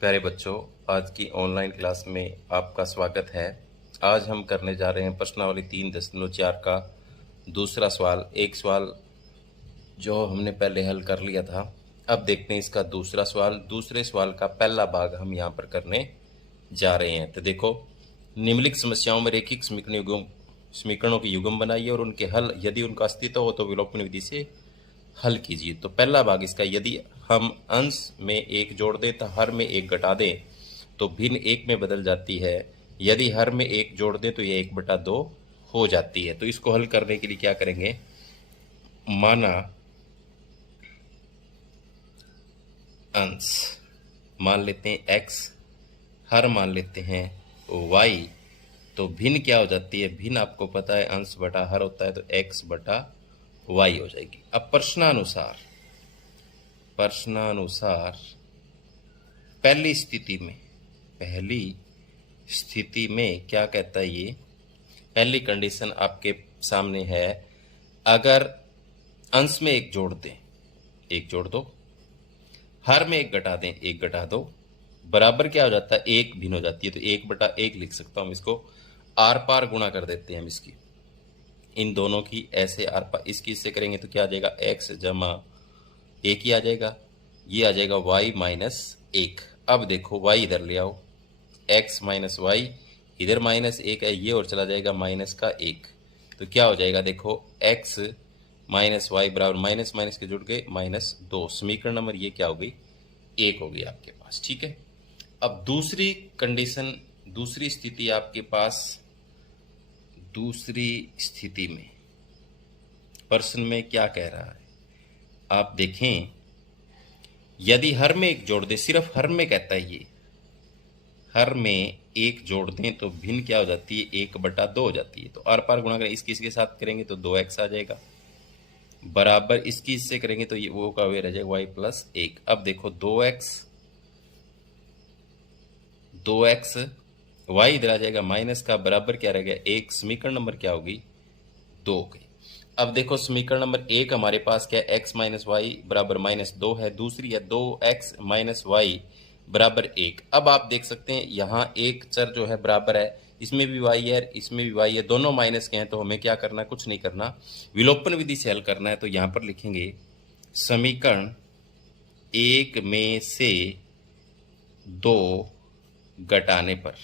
प्यारे बच्चों, आज की ऑनलाइन क्लास में आपका स्वागत है। आज हम करने जा रहे हैं प्रश्नावली 3.4 का दूसरा सवाल। एक सवाल जो हमने पहले हल कर लिया था, अब देखते हैं इसका दूसरा सवाल। दूसरे सवाल का पहला भाग हम यहाँ पर करने जा रहे हैं। तो देखो, निम्नलिखित समस्याओं में रेखिक समीकरणों के युग्म बनाइए और उनके हल, यदि उनका अस्तित्व हो तो विलोपन विधि से हल कीजिए। तो पहला भाग इसका, यदि हम अंश में एक जोड़ दें तो हर में एक घटा दें तो भिन्न एक में बदल जाती है। यदि हर में एक जोड़ दें तो ये 1/2 हो जाती है। तो इसको हल करने के लिए क्या करेंगे, माना अंश मान लेते हैं x, हर मान लेते हैं y, तो भिन्न क्या हो जाती है, भिन्न आपको पता है अंश बटा हर होता है, तो x बटा y हो जाएगी। अब प्रश्नानुसार पहली स्थिति में क्या कहता है, ये पहली कंडीशन आपके सामने है। अगर अंश में एक जोड़ दें, एक जोड़ दो, हर में एक घटा दें, एक घटा दो, बराबर क्या हो जाता है, एक भिन्न हो जाती है। तो 1/1 लिख सकता हूं। इसको आर पार गुणा कर देते हैं हम इसकी, इन दोनों की ऐसे आर पार, इसकी इससे करेंगे तो क्या आ जाएगा, x जमा 1 ही आ जाएगा, ये आ जाएगा y माइनस 1। अब देखो y इधर ले आओ, x माइनस वाई, इधर -1 है, ये और चला जाएगा माइनस का 1। तो क्या हो जाएगा, देखो x माइनस वाई बराबर माइनस माइनस के जुड़ गए -2। समीकरण नंबर ये क्या हो गई, 1 हो गई आपके पास। ठीक है। अब दूसरी कंडीशन, दूसरी स्थिति आपके पास, दूसरी स्थिति में प्रश्न में क्या कह रहा है, आप देखें। यदि हर में एक जोड़ दे, सिर्फ हर में कहता है ये, हर में एक जोड़ दें तो भिन्न क्या हो जाती है, 1/2 हो जाती है। तो आर पार गुणा करें, इसकी इसके साथ करेंगे तो 2x आ जाएगा, बराबर इसकी इससे करेंगे तो ये वो का वे रह जाएगा y प्लस 1। अब देखो 2x y इधर आ जाएगा माइनस का, बराबर क्या रह गया, 1। समीकरण नंबर क्या होगी, 2 हो गई। अब देखो समीकरण नंबर 1 हमारे पास क्या है, x माइनस वाई बराबर -2 है। दूसरी है 2x माइनस वाई बराबर 1। अब आप देख सकते हैं यहाँ एक चर जो है बराबर है, इसमें भी y है, इसमें भी y है, दोनों माइनस के हैं। तो हमें क्या करना है, कुछ नहीं करना, विलोपन विधि से हल करना है। तो यहाँ पर लिखेंगे समीकरण 1 में से 2 घटाने पर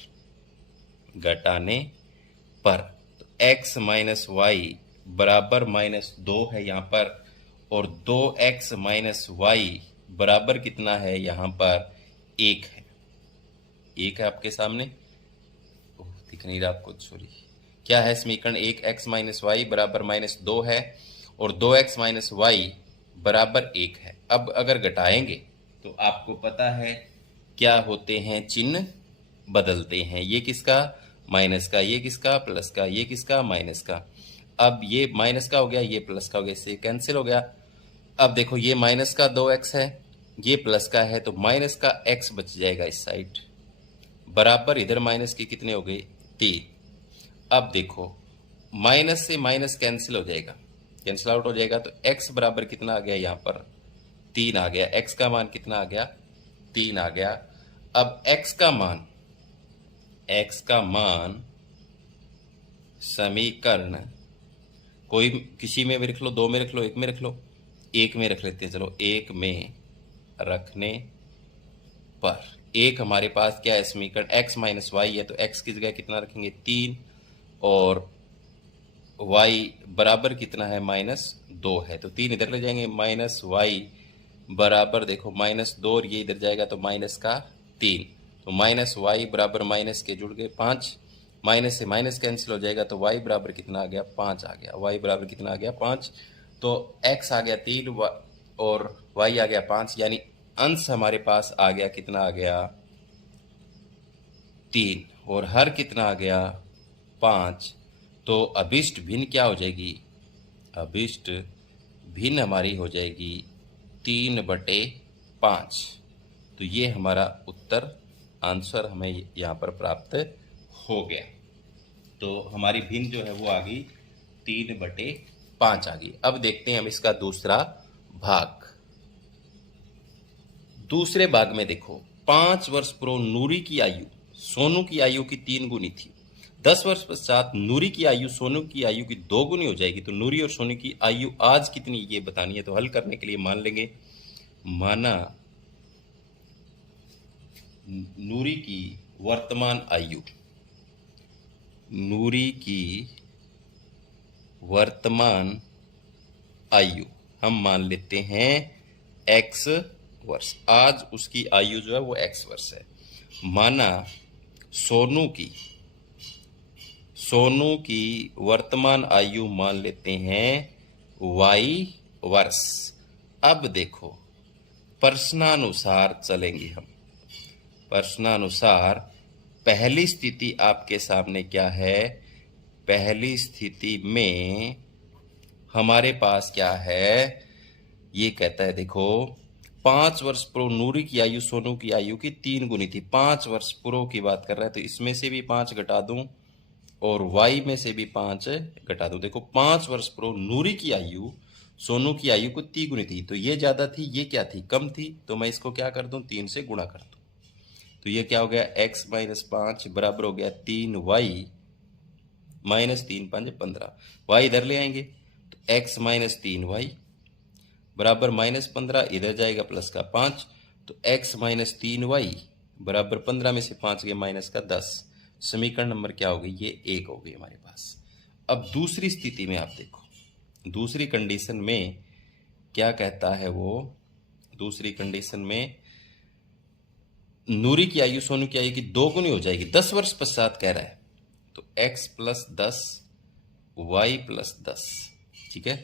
तो x माइनस वाई बराबर -2 है यहाँ पर, और 2x माइनस वाई बराबर कितना है यहाँ पर, 1 है। 1 है आपके सामने, दिख नहीं रहा आपको, सॉरी। क्या है समीकरण 1, x माइनस वाई बराबर -2 है और 2x माइनस वाई बराबर 1 है। अब अगर घटाएंगे तो आपको पता है क्या होते हैं, चिन्ह बदलते हैं। ये किसका, माइनस का, ये किसका, प्लस का, ये किसका, माइनस का। अब ये माइनस का हो गया, ये प्लस का हो गया, इससे कैंसिल हो गया। अब देखो ये माइनस का 2x है, ये प्लस का है, तो माइनस का x बच जाएगा इस साइड, बराबर इधर माइनस की कितने हो गए, 3। अब देखो माइनस से माइनस कैंसिल हो जाएगा, कैंसिल आउट हो जाएगा, तो x बराबर कितना आ गया, यहाँ पर 3 आ गया। x का मान कितना आ गया, 3 आ गया। अब x का मान समीकरण, कोई किसी में भी रख लो, 2 में रख लो, 1 में रख लो, 1 में रख लेते हैं। चलो 1 में रखने पर 1 हमारे पास क्या है, समीकरण x माइनस वाई है, तो x की जगह कितना रखेंगे, 3, और y बराबर कितना है, -2 है, तो 3 इधर ले जाएंगे, माइनस वाई बराबर देखो -2, और ये इधर जाएगा तो माइनस का 3, तो माइनस वाई बराबर माइनस के जुड़ गए 5, माइनस से माइनस कैंसिल हो जाएगा, तो y बराबर कितना आ गया, 5 आ गया। y बराबर कितना आ गया, 5। तो x आ गया 3 और y आ गया 5, यानी अंश हमारे पास आ गया, कितना आ गया, 3, और हर कितना आ गया, 5। तो अभिष्ट भिन्न क्या हो जाएगी, अभिष्ट भिन्न हमारी हो जाएगी 3/5। तो ये हमारा उत्तर, आंसर हमें यहाँ पर प्राप्त हो गया। तो हमारी भिन्न जो है वो आ गई 3/5 आ गई। अब देखते हैं हम इसका दूसरा भाग। दूसरे भाग में देखो, 5 वर्ष पूर्व नूरी की आयु सोनू की आयु की 3 गुनी थी। 10 वर्ष पश्चात नूरी की आयु सोनू की आयु की 2 गुनी हो जाएगी। तो नूरी और सोनू की आयु आज कितनी, ये बतानी है। तो हल करने के लिए मान लेंगे, माना नूरी की वर्तमान आयु, नूरी की वर्तमान आयु हम मान लेते हैं x वर्ष। आज उसकी आयु जो है वो x वर्ष है। माना सोनू की वर्तमान आयु मान लेते हैं y वर्ष। अब देखो प्रश्नानुसार चलेंगे हम। प्रश्नानुसार पहली स्थिति आपके सामने क्या है? पहली स्थिति में हमारे पास क्या है? ये कहता है, देखो 5 वर्ष पूर्व नूरी की आयु सोनू की आयु की 3 गुनी थी। 5 वर्ष पूर्व की बात कर रहा है, तो इसमें से भी 5 घटा दूं और y में से भी 5 घटा दूं। देखो 5 वर्ष पूर्व नूरी की आयु सोनू की आयु को 3 गुनी थी, तो ये ज्यादा थी, ये क्या थी? कम थी। तो मैं इसको क्या कर दूं? 3 से गुणा कर दूं। तो ये क्या हो गया? x - 5 बराबर हो गया 3y - 3 5 15। y इधर ले आएंगे तो x - 3y बराबर -15, इधर जाएगा प्लस का 5। तो x - 3y बराबर 15 में से 5 गए माइनस का 10। समीकरण नंबर क्या हो गई? ये 1 हो गई हमारे पास। अब दूसरी स्थिति में आप देखो, दूसरी कंडीशन में क्या कहता है वो? दूसरी कंडीशन में नूरी की आयु सोनू की आयु की 2 गुनी हो जाएगी। 10 वर्ष पश्चात कह रहा है, तो x + 10 y + 10। ठीक है,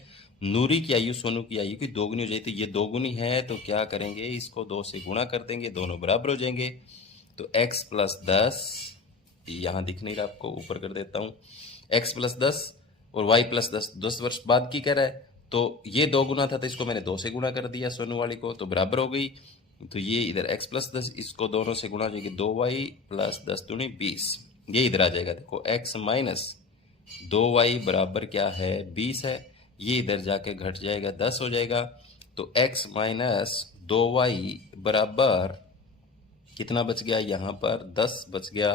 नूरी की आयु सोनू की आयु की 2 गुनी हो जाएगी। तो ये 2 गुनी है, तो क्या करेंगे? इसको 2 से गुणा कर देंगे, दोनों बराबर हो जाएंगे। तो x + 10 यहाँ दिख नहीं रहा आपको, ऊपर कर देता हूँ। x + 10 और y + 10, 10 वर्ष बाद की कह रहा है, तो ये 2 गुना था, तो इसको मैंने 2 से गुणा कर दिया सोनू वाली को, तो बराबर हो गई। तो ये इधर x + 10, इसको दोनों से गुणा हो जाएगी, 2y + 10 दूनी 20। ये इधर आ जाएगा। देखो x - 2y बराबर क्या है? 20 है। ये इधर जाके घट जाएगा, 10 हो जाएगा। तो x - 2y बराबर कितना बच गया? यहाँ पर 10 बच गया।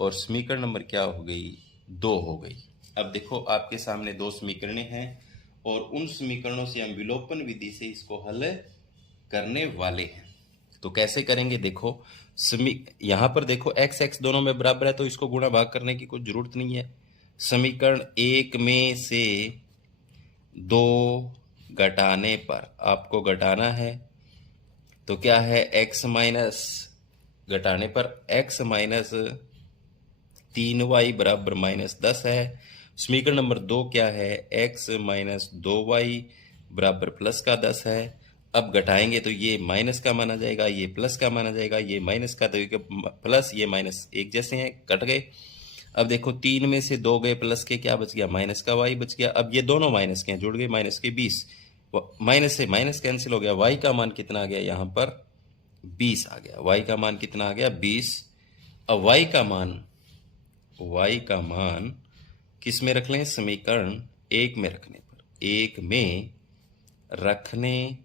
और समीकरण नंबर क्या हो गई? 2 हो गई। अब देखो आपके सामने 2 समीकरणें हैं और उन समीकरणों से हम विलोपन विधि से इसको हल करने वाले हैं। तो कैसे करेंगे? देखो यहाँ पर देखो x दोनों में बराबर है, तो इसको गुणा भाग करने की कोई जरूरत नहीं है। समीकरण 1 में से 2 घटाने पर आपको घटाना है, तो क्या है? x माइनस घटाने पर x - 3y बराबर -10 है। समीकरण नंबर 2 क्या है? x - 2y बराबर प्लस का 10 है। अब घटाएंगे तो ये माइनस का माना जाएगा, ये प्लस का माना जाएगा, ये माइनस का, तो ये प्लस ये माइनस एक जैसे हैं, कट गए। अब देखो 3 में से 2 गए, प्लस के क्या बच गया? माइनस का y बच गया। अब ये दोनों माइनस के हैं, जुड़ गए, माइनस के 20। माइनस से माइनस कैंसिल हो गया। y का मान कितना आ गया? यहाँ पर 20 आ गया। y का मान कितना आ गया? 20। अब y का मान किस में रख लें? समीकरण 1 में रखने पर, 1 में रखने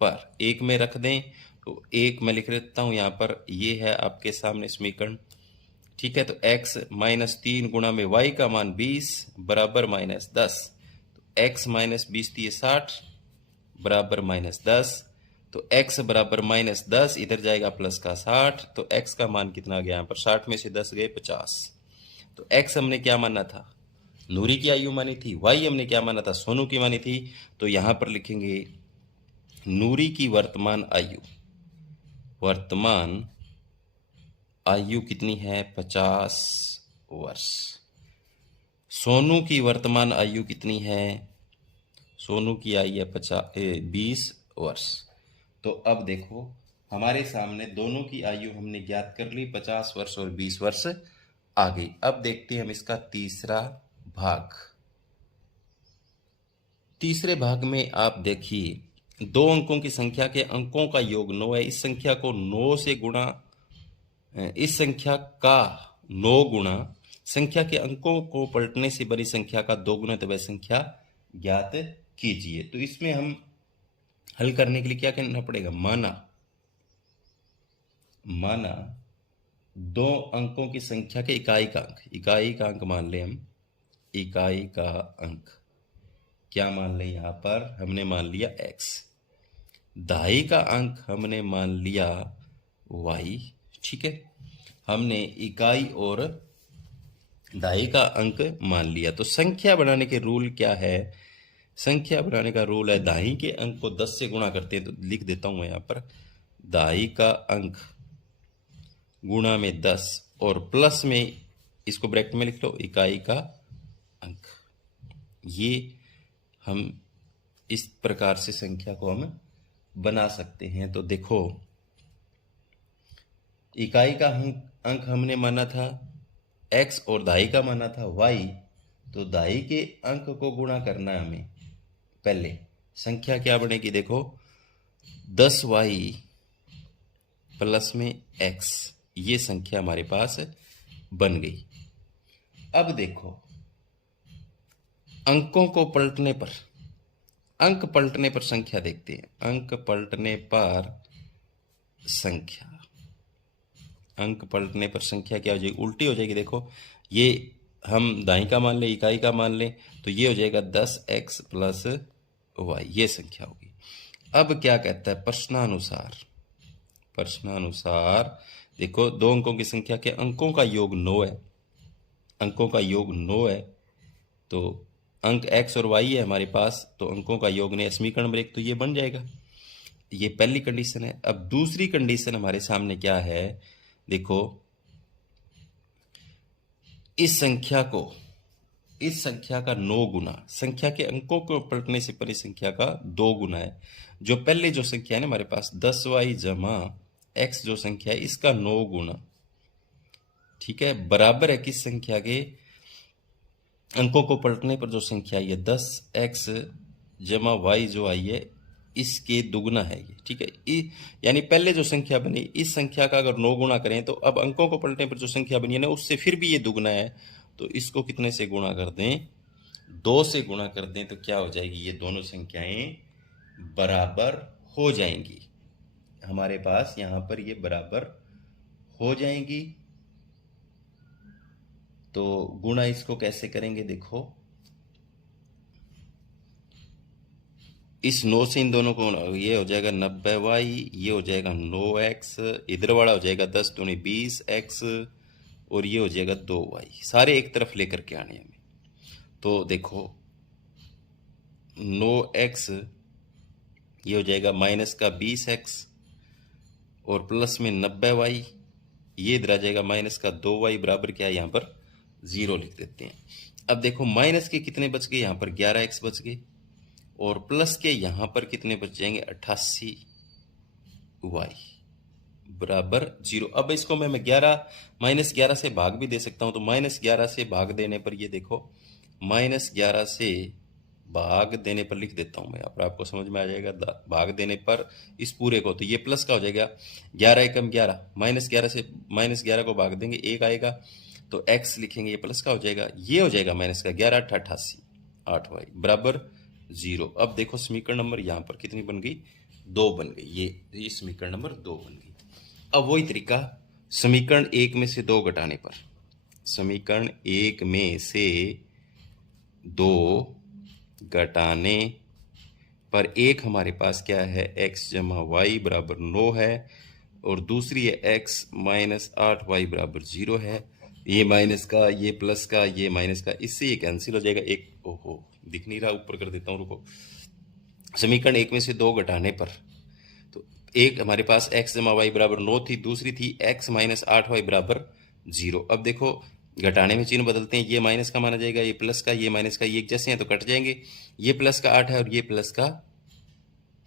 पर 1 में रख दें, तो 1 में लिख देता हूं यहाँ पर। ये है आपके सामने समीकरण। ठीक है, तो x - 3 गुणा में y का मान 20 बराबर -10। तो x - 20 थी 60 बराबर -10। तो x बराबर -10, इधर जाएगा प्लस का 60। तो x का मान कितना आ गया? यहाँ पर 60 में से 10 गए 50। तो x हमने क्या माना था? नूरी की आयु मानी थी। y हमने क्या माना था? सोनू की मानी थी। तो यहाँ पर लिखेंगे नूरी की वर्तमान आयु कितनी है? 50 वर्ष। सोनू की वर्तमान आयु कितनी है? सोनू की आयु है 20 वर्ष। तो अब देखो हमारे सामने दोनों की आयु हमने ज्ञात कर ली, 50 वर्ष और 20 वर्ष आ गई। अब देखते हैं हम इसका तीसरा भाग। तीसरे भाग में आप देखिए 2 अंकों की संख्या के अंकों का योग 9 है। इस संख्या को 9 से गुणा, इस संख्या का 9 गुणा संख्या के अंकों को पलटने से बड़ी संख्या का 2 गुना, तो वह संख्या ज्ञात कीजिए। तो इसमें हम हल करने के लिए क्या करना पड़ेगा? माना माना दो अंकों की संख्या के इकाई का अंक मान लें हम। इकाई का अंक क्या मान लें? यहाँ पर हमने मान लिया x। दहाई का अंक हमने मान लिया y। ठीक है, हमने इकाई और दहाई का अंक मान लिया। तो संख्या बनाने के रूल क्या है? संख्या बनाने का रूल है, दहाई के अंक को 10 से गुणा करते हैं। तो लिख देता हूं मैं यहाँ पर, दहाई का अंक गुणा में 10 और प्लस में, इसको ब्रैकेट में लिख लो, इकाई का अंक। ये हम इस प्रकार से संख्या को हम बना सकते हैं। तो देखो, इकाई का अंक हमने माना था x और दहाई का माना था y। तो दहाई के अंक को गुणा करना है हमें। पहले संख्या क्या बनेगी? देखो, 10y प्लस में x, ये संख्या हमारे पास बन गई। अब देखो, अंकों को पलटने पर, अंक पलटने पर संख्या देखते हैं। अंक पलटने पर संख्या, अंक पलटने पर संख्या क्या हो जाएगी? उल्टी हो जाएगी। देखो, ये हम दाई का मान लें, इकाई का मान लें, तो ये हो जाएगा 10x प्लस वाई, ये संख्या होगी। अब क्या कहता है? प्रश्नानुसार, प्रश्नानुसार देखो, दो अंकों की संख्या के अंकों का योग 9 है, अंकों का योग 9 है। तो अंक x और y है हमारे पास, तो अंकों का योग ने समीकरण नंबर 1, तो ये बन जाएगा। ये पहली कंडीशन है। अब दूसरी कंडीशन हमारे सामने क्या है? देखो, इस संख्या का 9 गुना, संख्या के अंकों को पलटने से पहले संख्या का 2 गुना है। जो पहले जो संख्या है ना हमारे पास, 10y जमा x, जो संख्या है इसका 9 गुना, ठीक है, बराबर है किस संख्या के? अंकों को पलटने पर जो संख्या आई है 10x जमा y जो आई है, इसके दुगना है ये। ठीक है, यानी पहले जो संख्या बनी, इस संख्या का अगर 9 गुना करें तो अब अंकों को पलटने पर जो संख्या बनी है ना, उससे फिर भी ये दुगना है। तो इसको कितने से गुणा कर दें? 2 से गुणा कर दें तो क्या हो जाएगी? ये दोनों संख्याएं बराबर हो जाएंगी। हमारे पास यहां पर ये बराबर हो जाएंगी। तो गुणा इसको कैसे करेंगे? देखो, इस 9 से इन दोनों को, ये हो जाएगा 90y, ये हो जाएगा 9x, इधर वाला हो जाएगा 10 दूनी 20x, और ये हो जाएगा 2y। सारे एक तरफ लेकर के आने हमें। तो देखो, 9x ये हो जाएगा माइनस का 20x और प्लस में 90y, ये इधर आ जाएगा माइनस का 2y, बराबर क्या है? यहाँ पर 0 लिख देते हैं। अब देखो, माइनस के कितने बच गए? यहाँ पर 11x बच गए, और प्लस के यहाँ पर कितने बच जाएंगे? 88y बराबर 0। अब इसको मैं 11 से भाग भी दे सकता हूँ। तो -11 से भाग देने पर, ये देखो, -11 से भाग देने पर लिख देता हूँ मैं, यहाँ पर आपको समझ में आ जाएगा। भाग देने पर इस पूरे को, तो ये प्लस का हो जाएगा, 11 एकम 11, -11 से -11 को भाग देंगे 1 आएगा, तो x लिखेंगे, ये प्लस का हो जाएगा, ये हो जाएगा माइनस का 11 8 88 8y बराबर 0। अब देखो, समीकरण नंबर यहाँ पर कितनी बन गई? 2 बन गई। ये समीकरण नंबर 2 बन गई। अब वही तरीका समीकरण 1 में से 2 घटाने पर, समीकरण 1 में से 2 घटाने पर एक हमारे पास क्या है? x जमा वाई बराबर 9 है, और दूसरी है x माइनस 8y बराबर 0 है। ये माइनस का, ये प्लस का, ये माइनस का, इससे ये कैंसिल हो जाएगा। एक, ओहो दिख नहीं रहा, ऊपर कर देता हूँ, रुको। समीकरण 1 में से 2 घटाने पर, तो एक हमारे पास x जमा वाई बराबर 9 थी, दूसरी थी x माइनस 8y बराबर 0। अब देखो, घटाने में चिन्ह बदलते हैं, ये माइनस का माना जाएगा, ये प्लस का, ये माइनस का, ये एक जैसे हैं तो कट जाएंगे। ये प्लस का 8 है और ये प्लस का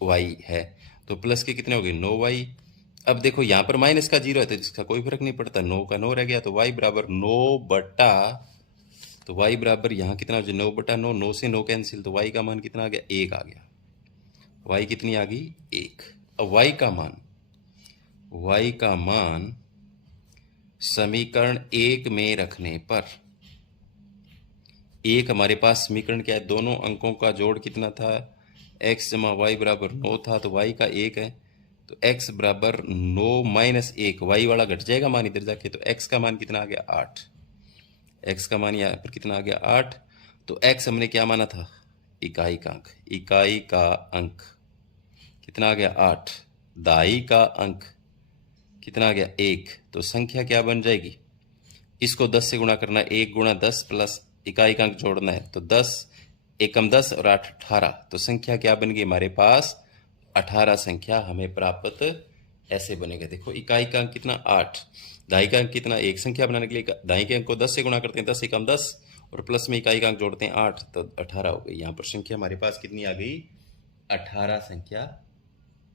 y है, तो प्लस के कितने हो गए? 9y। अब देखो, यहाँ पर माइनस का 0 है तो जिसका कोई फर्क नहीं पड़ता, 9 का 9 रह गया, तो y बराबर 9 बटा, तो y बराबर यहाँ कितना हो जाए? 9 बटा 9, 9 से 9 कैंसिल, तो y का मान कितना आ गया? 1 आ गया। y कितनी आ गई? 1। अब y का मान समीकरण 1 में रखने पर, एक हमारे पास समीकरण क्या है? दोनों अंकों का जोड़ कितना था? x जमा वाई बराबर 9 था, तो y का 1 है, तो x बराबर 9 माइनस 1, y वाला घट जाएगा मान इधर जाके, तो x का मान कितना आ गया 8। x का मान यहाँ पर कितना आ गया 8। तो x हमने क्या माना था, इकाई का अंक। इकाई का अंक कितना आ गया 8, दहाई का अंक कितना आ गया 1। तो संख्या क्या बन जाएगी, इसको 10 से गुणा करना है, 1 गुणा 10 प्लस इकाई का अंक जोड़ना है, तो 10 एकम 10 और 8 18। तो संख्या क्या बन गई हमारे पास 18 संख्या हमें प्राप्त ऐसे बनेगा। देखो इकाई का अंक कितना 8, दहाई का अंक कितना 1। संख्या बनाने के लिए दहाई के अंक को 10 से गुणा करते हैं, 10 एकम 10 और प्लस में इकाई का अंक जोड़ते हैं 8, तो 18 हो गई। यहाँ पर संख्या हमारे पास कितनी आ गई 18 संख्या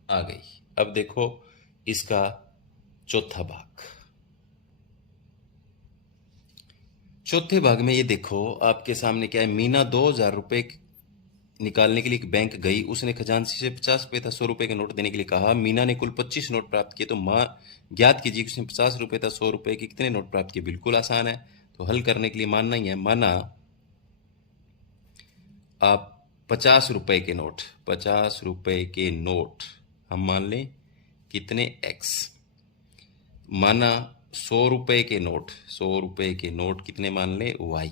आ गई। अब देखो इसका चौथा भाग। चौथे भाग में ये देखो आपके सामने क्या है, मीना 2000 रुपए निकालने के लिए एक बैंक गई। उसने खजांची से 50 रुपए था 100 रुपए का नोट देने के लिए कहा। मीना ने कुल 25 नोट प्राप्त किए, तो माँ ज्ञात कीजिए कि उसने 50 रुपए था 100 रुपए के कितने नोट प्राप्त किए। बिल्कुल आसान है, तो हल करने के लिए मानना ही है। माना आप 50 रुपए के नोट, 50 रुपए के नोट हम मान लें कितने x। माना 100 रुपए के नोट, 100 रुपए के नोट कितने मान ले y।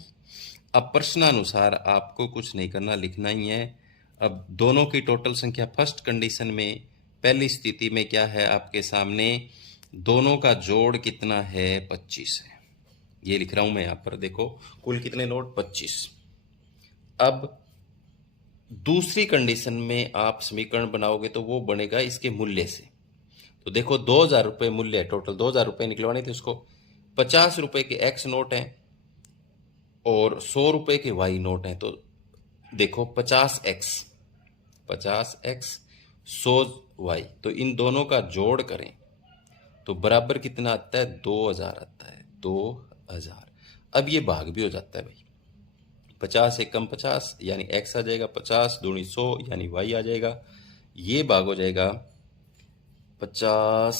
अब प्रश्नानुसार आपको कुछ नहीं करना, लिखना ही है। अब दोनों की टोटल संख्या फर्स्ट कंडीशन में, पहली स्थिति में क्या है आपके सामने, दोनों का जोड़ कितना है 25 है। ये लिख रहा हूं मैं यहां पर, देखो कुल कितने नोट 25। अब दूसरी कंडीशन में आप समीकरण बनाओगे तो वो बनेगा इसके मूल्य से। तो देखो 2000 रुपये मूल्य है, टोटल 2000 रुपये निकलवाने थे उसको। 50 रुपए के x नोट हैं और 100 रुपए के y नोट हैं। तो देखो 50x 100y, तो इन दोनों का जोड़ करें तो बराबर कितना आता है 2000 आता है, 2000। अब ये भाग भी हो जाता है भाई, 50 एकम 50 यानी x आ जाएगा, 50 दूनी 100 यानी y आ जाएगा। ये भाग हो जाएगा 50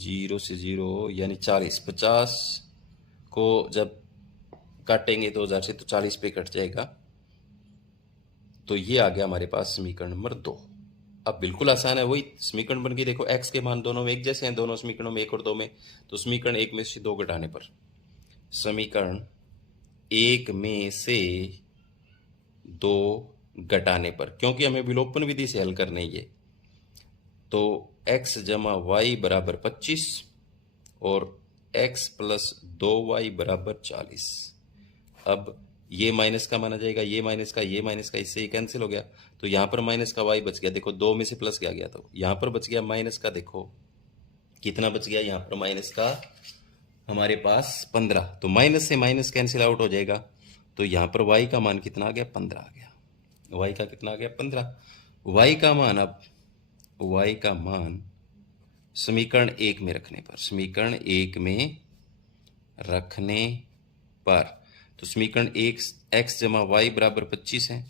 0 से 0 यानी 40। 50 को जब काटेंगे 2000 से तो 40 पे कट जाएगा। तो ये आ गया हमारे पास समीकरण नंबर 2। अब बिल्कुल आसान है, वही समीकरण बन गई। देखो x के मान दोनों में एक जैसे हैं, दोनों समीकरणों में 1 और 2 में। तो समीकरण 1 में से 2 घटाने पर, समीकरण 1 में से 2 घटाने पर, क्योंकि हमें विलोपन विधि से हल करने ये, तो x जमा y बराबर 25 और x प्लस 2y बराबर 40। अब ये माइनस का माना जाएगा, ये माइनस का, ये माइनस का, इससे ये कैंसिल हो गया। तो यहाँ पर माइनस का y बच गया। देखो 2 में से प्लस क्या गया, तो यहाँ पर बच गया माइनस का। देखो कितना बच गया यहाँ पर माइनस का हमारे पास 15। तो माइनस से माइनस कैंसिल आउट हो जाएगा। तो यहाँ पर y का मान कितना आ गया 15 आ गया। y का कितना आ गया 15। y का मान, अब y का मान समीकरण 1 में रखने पर, समीकरण 1 में रखने पर, तो समीकरण 1 x जमा y बराबर 25 है,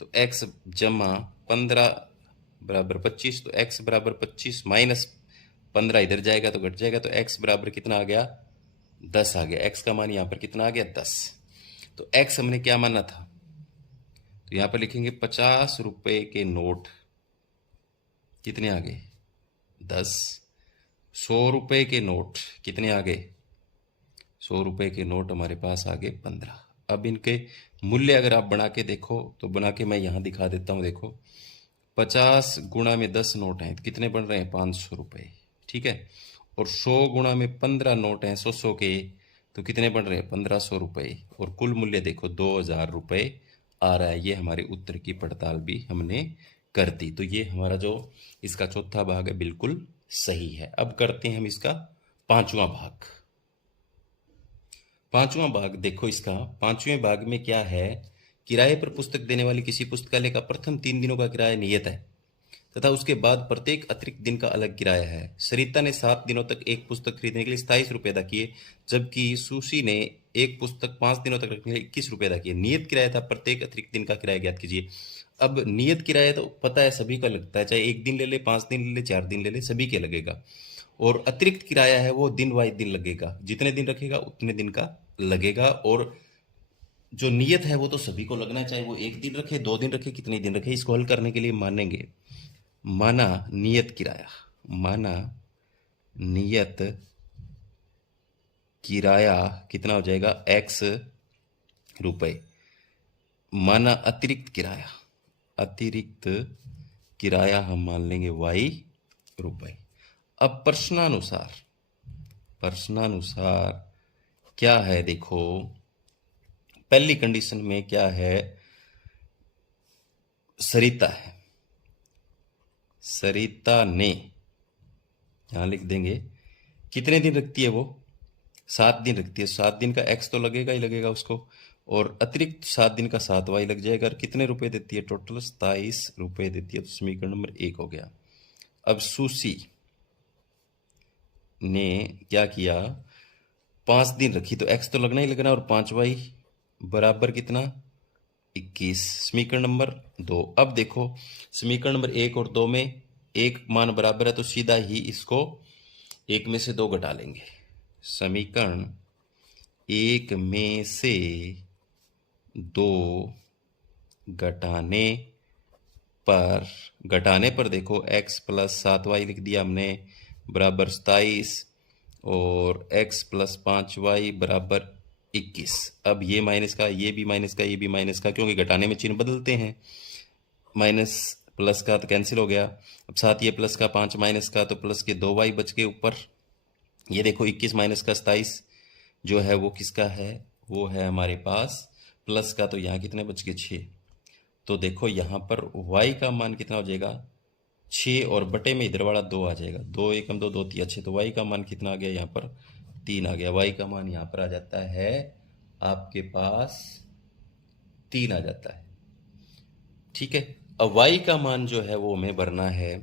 तो x जमा 15 बराबर 25, तो x बराबर 25 माइनस 15 इधर जाएगा तो घट जाएगा, तो x बराबर कितना आ गया 10 आ गया। x का मान यहाँ पर कितना आ गया 10। तो x हमने क्या माना था, तो यहाँ पर लिखेंगे 50 रुपए के नोट कितने आ गए 10। 100 रुपए के नोट कितने आ गए, 100 रुपए के नोट हमारे पास आ गए 15। अब इनके मूल्य अगर आप बना के देखो, तो बना के मैं यहाँ दिखा देता हूँ। देखो 50 गुणा में 10 नोट हैं तो कितने बन रहे हैं 500 रुपये, ठीक है। और 100 गुणा में 15 नोट हैं 100 के, तो कितने बन रहे हैं 1500 रुपये। और कुल मूल्य देखो 2000 रुपये आ रहा है। ये हमारे उत्तर की पड़ताल भी हमने कर दी। तो ये हमारा जो इसका चौथा भाग है बिल्कुल सही है। अब करते हैं हम इसका पांचवा भाग। पांचवा भाग देखो, इसका पांचवें भाग में क्या है, किराए पर पुस्तक देने वाली किसी पुस्तकालय का प्रथम 3 दिनों का किराया नियत है तथा उसके बाद प्रत्येक अतिरिक्त दिन का अलग किराया है। सरिता ने 7 दिनों तक एक पुस्तक खरीदने के लिए 27 रुपये अदा किए, जबकि सुशी ने एक पुस्तक 5 दिनों तक रखने के लिए 21 रुपये अदा किए। नियत किराया था, प्रत्येक अतिरिक्त दिन का किराया ज्ञात कीजिए। अब नियत किराया तो पता है सभी का लगता है, चाहे 1 दिन ले ले, 5 दिन ले ले, 4 दिन ले ले, सभी के लगेगा। और अतिरिक्त किराया है वो दिन वाइज दिन लगेगा, जितने दिन रखेगा उतने दिन का लगेगा। और जो नियत है वो तो सभी को लगना है, चाहे वो 1 दिन रखे, 2 दिन रखे, कितने दिन रखे। इसको हल करने के लिए मानेंगे, माना नियत किराया, माना नियत किराया कितना हो जाएगा x रुपए, माना अतिरिक्त किराया, अतिरिक्त किराया हम मान लेंगे y रुपए। अब प्रश्नानुसार, प्रश्नानुसार क्या है देखो, पहली कंडीशन में क्या है, सरिता है, सरिता ने, यहां लिख देंगे कितने दिन रखती है वो, 7 दिन रखती है, 7 दिन का x तो लगेगा ही लगेगा उसको, और अतिरिक्त 7 दिन का 7y लग जाएगा। और कितने रुपए देती है, टोटल 27 रुपए देती है। तो समीकरण नंबर 1 हो गया। अब सुशी ने क्या किया, 5 दिन रखी तो x तो लगना ही लगना, और 5y बराबर कितना 21, समीकरण नंबर 2। अब देखो समीकरण नंबर 1 और 2 में एक मान बराबर है, तो सीधा ही इसको एक में से 2 घटा लेंगे। समीकरण 1 में से 2 घटाने पर देखो x प्लस 7y लिख दिया हमने बराबर 27, और x प्लस 5y बराबर 21। अब ये माइनस का, ये भी माइनस का, ये भी माइनस का, क्योंकि घटाने में चिन्ह बदलते हैं। माइनस प्लस का तो कैंसिल हो गया। अब 7 ये प्लस का, 5 माइनस का, तो प्लस के 2y बच के ऊपर। ये देखो 21 माइनस का 27 जो है वो किसका है, वो है हमारे पास प्लस का, तो यहाँ कितने बच गए 6। तो देखो यहाँ पर y का मान कितना हो जाएगा 6, और बटे में इधर वाला 2 आ जाएगा, 2 एकम 2, 2 तिया 6, तो y का मान कितना आ गया यहाँ पर 3 आ गया। y का मान यहाँ पर आ जाता है आपके पास 3 आ जाता है, ठीक है। अब y का मान जो है वो हमें भरना है,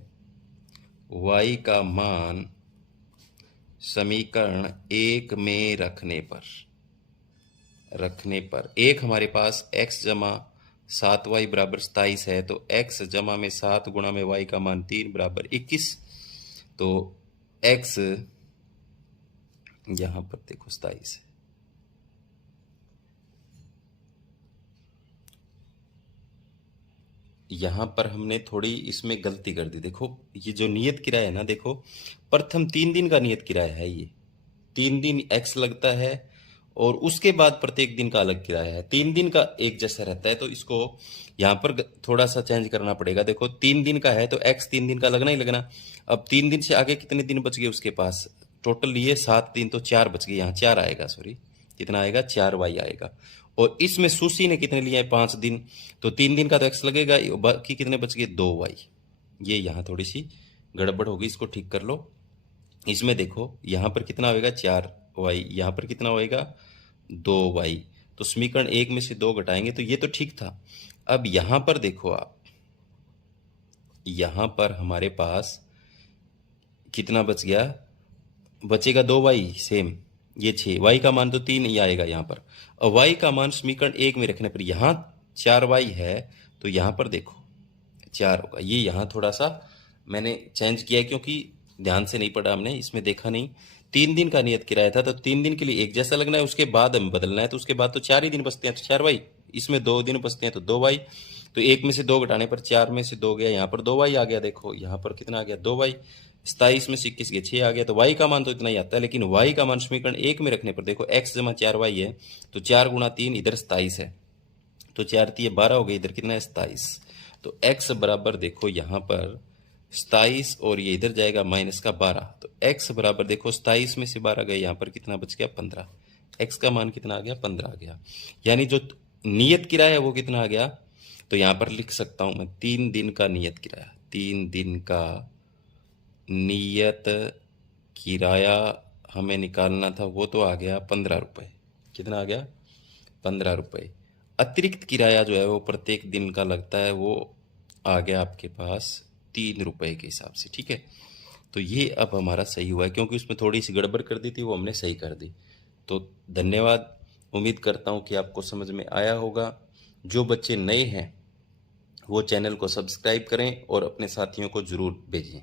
y का मान समीकरण 1 में रखने पर एक हमारे पास x जमा 7y बराबर 27 है, तो x जमा में 7 गुणा में y का मान 3 बराबर 21। तो x यहां पर देखो 27 है, यहां पर हमने थोड़ी इसमें गलती कर दी। देखो ये जो नियत किराया है ना, देखो प्रथम 3 दिन का नियत किराया है, ये 3 दिन x लगता है, और उसके बाद प्रत्येक दिन का अलग किराया है। 3 दिन का एक जैसा रहता है, तो इसको यहाँ पर थोड़ा सा चेंज करना पड़ेगा। देखो 3 दिन का है तो x 3 दिन का लगना ही लगना। अब 3 दिन से आगे कितने दिन बच गए उसके पास, टोटल ये 7 दिन, तो 4 बच गए, यहाँ 4 आएगा, सॉरी कितना आएगा 4y आएगा। और इसमें सुशी ने कितने लिए 5 दिन, तो 3 दिन का तो x लगेगा, बाकी कितने बच गए 2y। ये यहाँ थोड़ी सी गड़बड़ होगी, इसको ठीक कर लो। इसमें देखो यहाँ पर कितना होएगा 4y, यहाँ पर कितना होएगा 2y, तो समीकरण 1 में से 2 घटाएंगे तो ये तो ठीक था। अब यहाँ पर देखो आप, यहाँ पर हमारे पास कितना बच गया, बचेगा 2y सेम, ये 6, y का मान तो 3 ही आएगा यहाँ पर। और y का मान समीकरण 1 में रखने पर यहाँ 4y है, तो यहाँ पर देखो 4 होगा। ये यहाँ थोड़ा सा मैंने चेंज किया है, क्योंकि ध्यान से नहीं पढ़ा हमने, इसमें देखा नहीं। 3 दिन का नियत किराया था, तो 3 दिन के लिए एक जैसा लगना है, उसके बाद हमें बदलना है, तो उसके बाद तो 4 ही दिन बचते हैं, तो 4y, इसमें 2 दिन बचते हैं तो 2y। तो 1 में से 2 घटाने पर 4 में से 2 गया, यहाँ पर 2y आ गया। देखो यहाँ पर कितना आ गया 2y, 27 में से 21 गया 6 आ गया। तो y का मान तो इतना ही आता है, लेकिन y का मान समीकरण 1 में रखने पर देखो x जमा 4y है, तो 4 गुणा 3 इधर 27 है, तो 4 3 12 हो गई, इधर कितना है 27। तो x बराबर देखो यहाँ पर 27, और ये इधर जाएगा माइनस का 12, तो x बराबर देखो 27 में से 12 गए, यहाँ पर कितना बच गया 15। x का मान कितना आ गया 15 आ गया, यानी जो नियत किराया है वो कितना आ गया। तो यहाँ पर लिख सकता हूं मैं 3 दिन का नियत किराया, 3 दिन का नियत किराया हमें निकालना था, वो तो आ गया 15 रुपये। कितना आ गया 15 रुपये। अतिरिक्त किराया जो है वो प्रत्येक दिन का लगता है, वो आ गया आपके पास 3 रुपये के हिसाब से, ठीक है। तो ये अब हमारा सही हुआ है, क्योंकि उसमें थोड़ी सी गड़बड़ कर दी थी, वो हमने सही कर दी। तो धन्यवाद, उम्मीद करता हूँ कि आपको समझ में आया होगा। जो बच्चे नए हैं वो चैनल को सब्सक्राइब करें और अपने साथियों को ज़रूर भेजें।